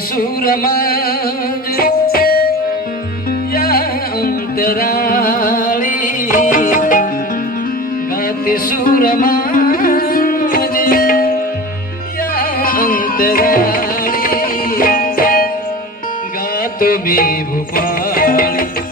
سور ماڻي گاتڙي گات به ڀوپال.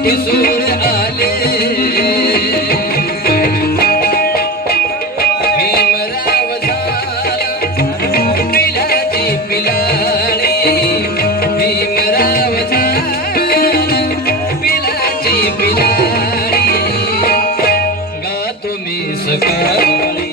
कंठी सूर आले भीमराव झाला पिलाची पिलाळी भीमराव झाला पिलाची पिलाळी गातो मी सकाळी।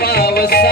पावसा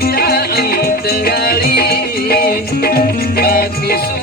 yang tergali hati